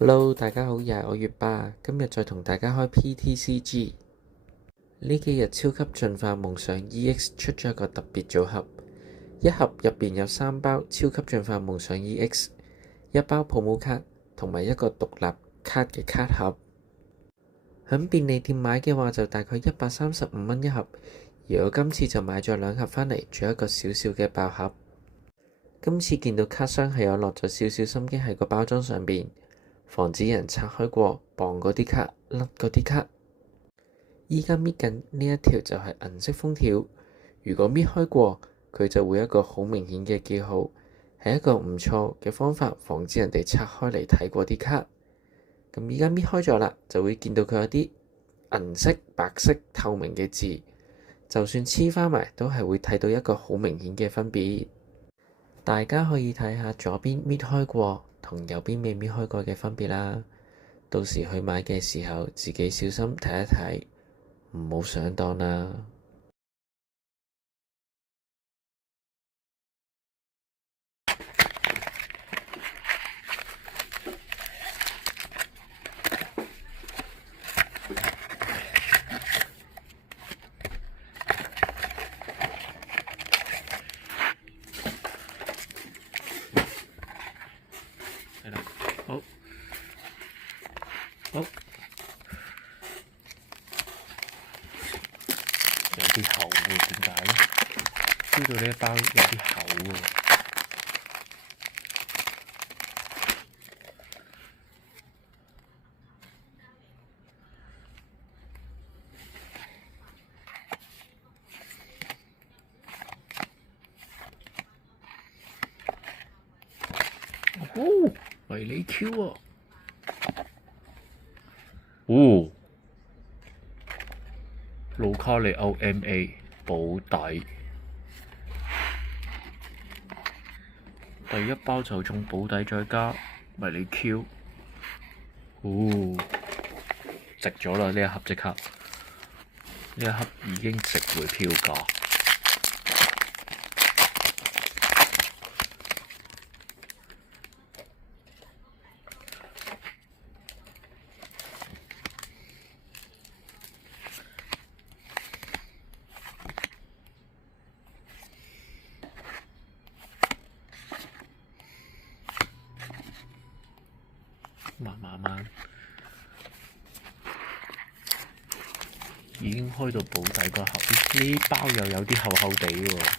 Hello，大家好，又係我月巴，今日再同大家開 PTCG。呢幾日超級進化夢想 EX 出咗一個特別組合，一盒入邊有3包超級進化夢想 EX，一包 promo 卡同埋一個獨立卡嘅卡盒。響便利店買嘅話就大概135蚊一盒，而我今次就買咗2盒返嚟，做一個小小嘅爆盒。今次見到卡箱係有落咗少少心機喺個包裝上邊，防止人拆開過綁嗰啲卡、甩嗰啲卡。依家搣緊呢一條就係銀色封條，如果搣開過佢就會有一個好明顯嘅記號，係一個唔錯嘅方法，防止人哋拆開嚟睇過啲卡。咁依家搣開咗啦，就會見到佢有啲銀色、白色、透明嘅字，就算黐翻埋都係會睇到一個好明顯嘅分別。大家可以睇下左邊搣開過同右邊未搣開過嘅分別啦。到時去買嘅時候，自己小心睇一睇，唔好上當啦。係啦，好，有啲厚喎，點解咧？知道呢一包有啲厚喎。哦，迷你 Q 喎。哦，盧卡利歐 MA 保底，第一包就中保底，再加迷你 Q。哦，值咗啦！呢一盒即刻，呢一盒已經值回票價。慢慢，已經開到保底個盒，呢包又有啲厚厚地喎。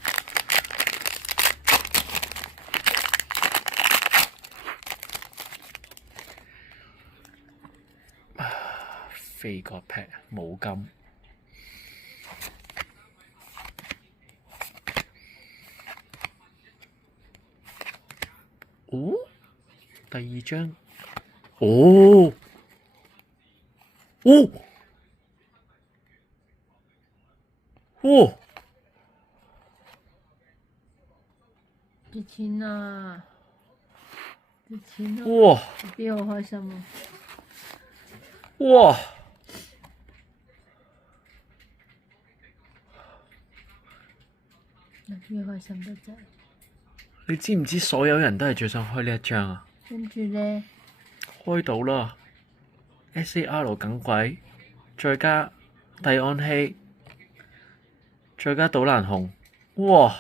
飛個劈冇金，哦，第二張，哦，哦，哦，值錢啊！值錢啊！哇！ B 好開心啊！哇！B 開心得滯。你知唔知所有人都係最想開呢一張啊？跟住咧，開到啦 ，SAR 耿鬼，再加蒂安希，再加島蘭紅，哇！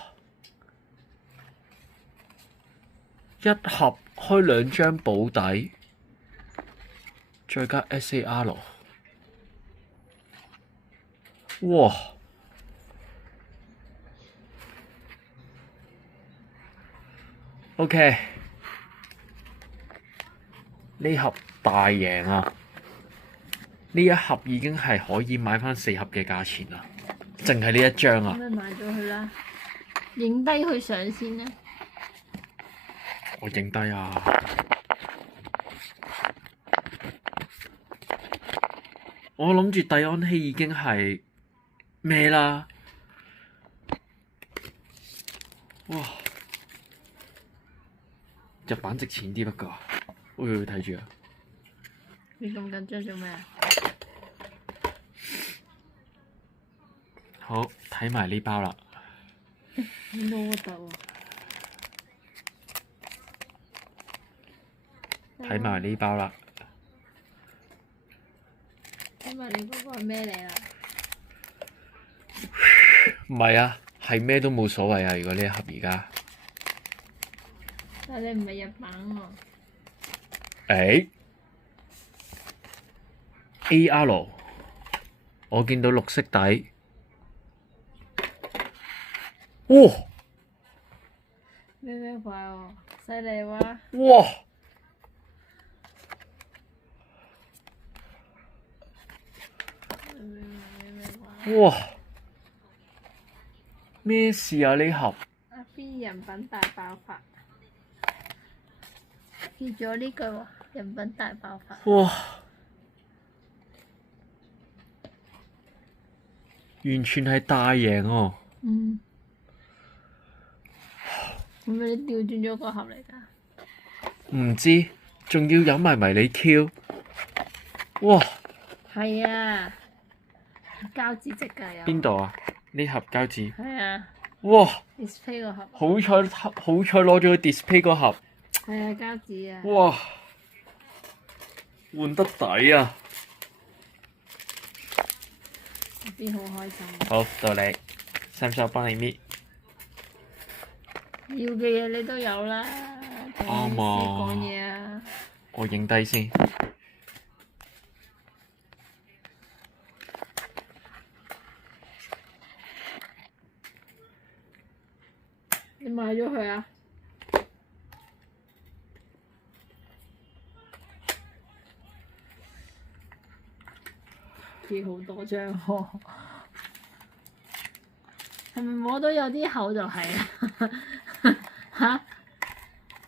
一盒開2張保底，再加 SAR，哇！OK，呢盒大贏啊！呢一盒已經係可以買返4盒嘅價錢啦，淨係呢一張啊！咁咪買咗佢啦，影低佢相先啦。我影低啊！我諗住蒂安希已經係咩啦？哇！日版值錢啲不過，喂，睇住啊！你咁緊張做咩啊？好，睇埋呢包啦。攞得喎！睇埋呢包啦。因為你嗰個係咩嚟啦？唔係啊，係咩都冇所謂啊！如果呢一盒而家，但係你唔係日版喎。AR，我見到綠色底，哇！咩怪喎？犀利喎！哇！哇！咩事啊？呢盒阿 B 人品大爆發，記咗呢句喎，人品大爆發。哇！完全係大贏喎！嗯。係咪你調轉咗個盒嚟㗎？唔知，仲要有埋迷你 Q，哇！係啊，膠紙質㗎有。邊度啊？呢盒膠紙。係啊。哇！ display 個盒。好彩攞咗個 display 個盒。係啊，膠紙啊。哇！換得抵啊！邊好開心。好，到你，使唔使我幫你搣？要嘅嘢你都有啦。啱啊！講嘢啊！我影低先。你買咗佢啊？貼好多張喎，係咪摸到有啲厚就係啦？嚇？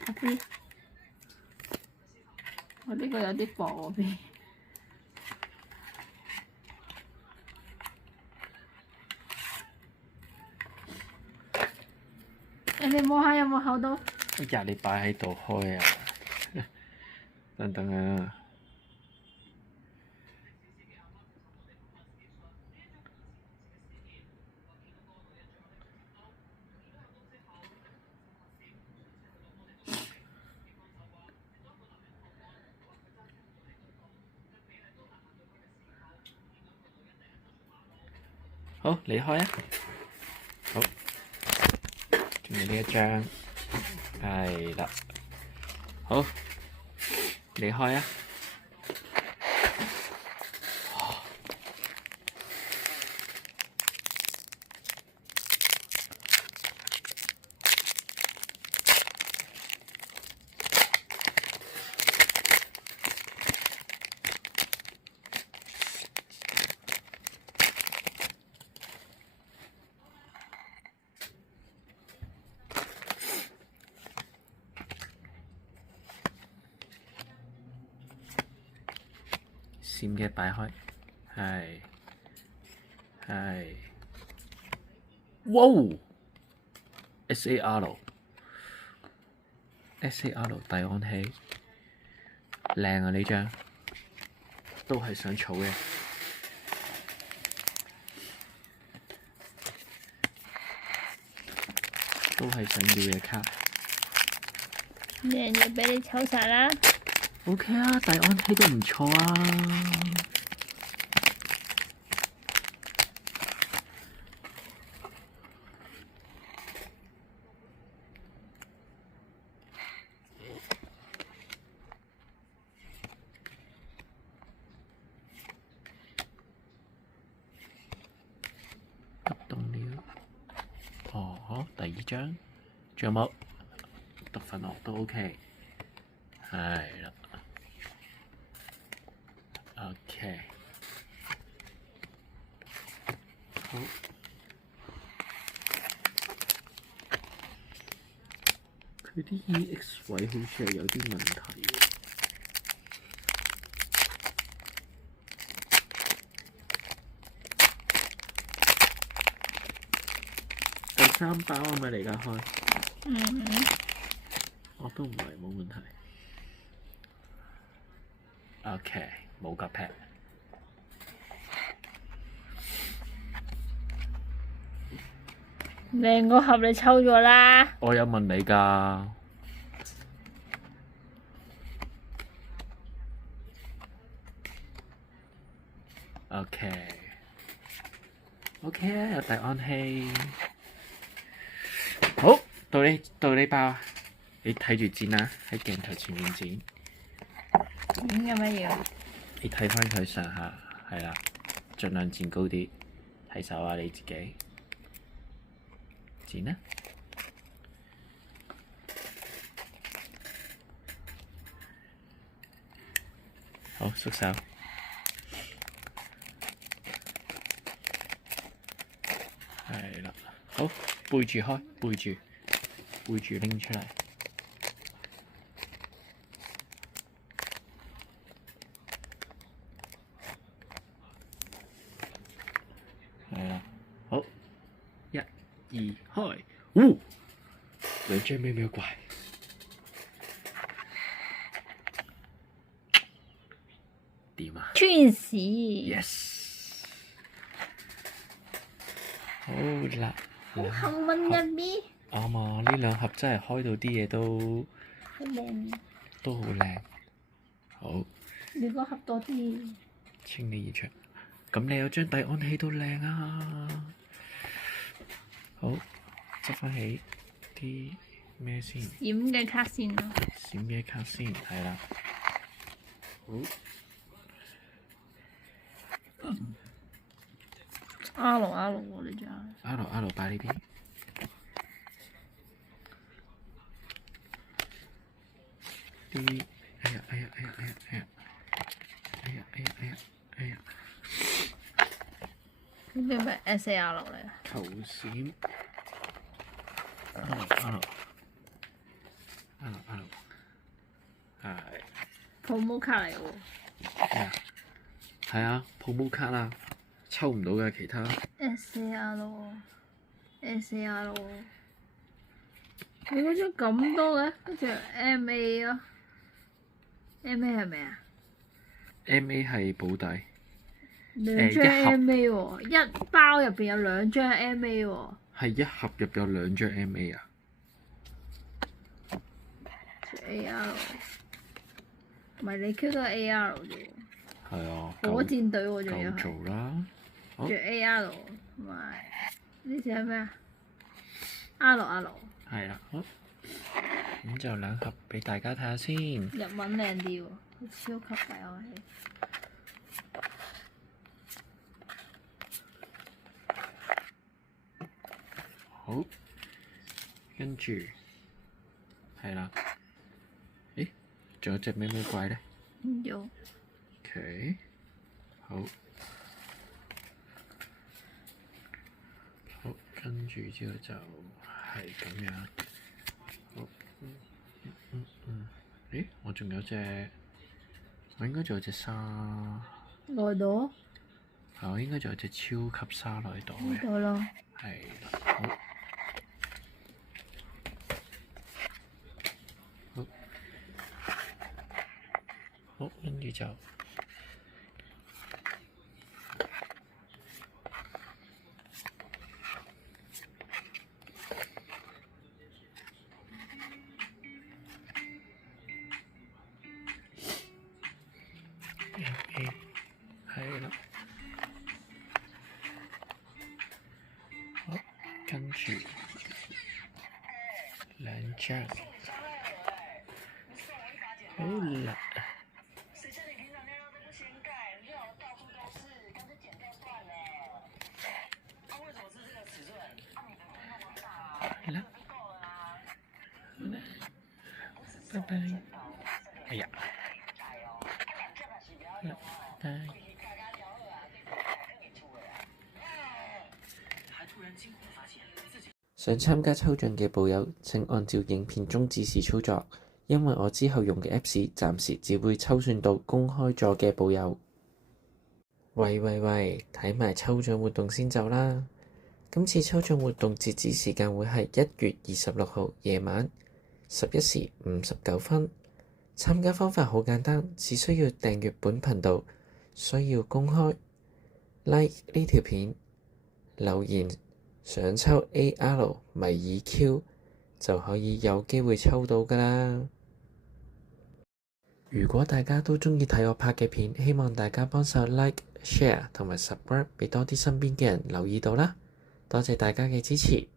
阿 B，我呢個有啲薄喎 B。你摸下有冇厚到？哎呀，你擺喺度開啊！等等啊！好，你開啊！好，仲有呢一張，係啦。好，你開啊！閃嘅擺開，係，哇 ！SAR 帝安希，靚啊呢張，都係想儲嘅，都係想要嘅卡。靚嘢俾你抽晒啦！ OK 啊，帝安希都唔錯啊。急凍了。哦，第二張，仲有冇？特訓樂都 OK。係啦。OK。好。佢啲 EX 位好似係有啲問題喎。第三包係咪嚟㗎開？我都唔係冇問題。OK，冇夾 pad。靚個盒你抽咗啦！我有問你㗎。OK 啊，有遞案器。好，到你爆啊！你睇住剪啊，喺鏡頭前面剪。剪嘅乜嘢？你睇翻佢上下，係啦，盡量剪高啲。睇手啊，你自己剪啦。好，縮手。係啦，好，背住開，背住拎出嚟。係啦，好，一、二，開，兩張喵喵怪。點啊？穿屎。Yes。好啦。好幸運入邊。啱啊！呢兩盒真係開到啲嘢都好靚。都好靚。好。你個盒多啲。清理現場。咁你有張遞案器都靚啊！好，執翻起啲咩先？閃嘅卡先咯。閃嘅卡先，係啦。好。R 喎，你仲有？R 擺呢邊。啲，哎呀！呢啲咩 SAR 嚟啊？球閃。R。係。promo 卡嚟喎。係啊，promo卡啦，抽唔到嘅其他。SAR 喎。你嗰張咁多嘅，跟住 MA 啊，MA 係咪啊？MA 係保底。兩張 MA 喎，一包入邊有兩張 MA 喎。係一盒入邊有兩張 MA 啊？AR，唔係你 Q 都係 AR 啫喎。係啊。火箭隊喎，仲要係。夠做啦。仲 AR 同埋呢隻係咩啊？R。係啦，好。咁就兩盒俾大家睇下先。日文靚啲喎，超級大遊戲。好，跟住係啦。咦？仲有隻咩怪咧？有。OK。好。好，跟住之後就係咁樣。好。咦？我仲有隻，我應該仲有隻沙內朵。係，我應該仲有隻超級沙內朵嘅。呢度咯。係啦，好，跟住就係啦，好，跟住兩張，好啦。係啦，拜拜。哎呀，拜拜。想參加抽獎嘅寶友，請按照影片中指示操作，因為我之後用嘅 Apps 暫時只會抽選到公開咗嘅寶友。喂，睇埋抽獎活動先走啦！今次抽獎活動截止時間會係1月26號夜晚11時59分。參加方法好簡單，只需要訂閱本頻道，需要公開 like 呢條片，留言想抽 AR 迷爾 Q 就可以有機會抽到㗎啦。如果大家都鍾意睇我拍嘅片，希望大家幫手 like share 同埋 subscribe 俾多啲身邊嘅人留意到啦。多謝大家嘅支持。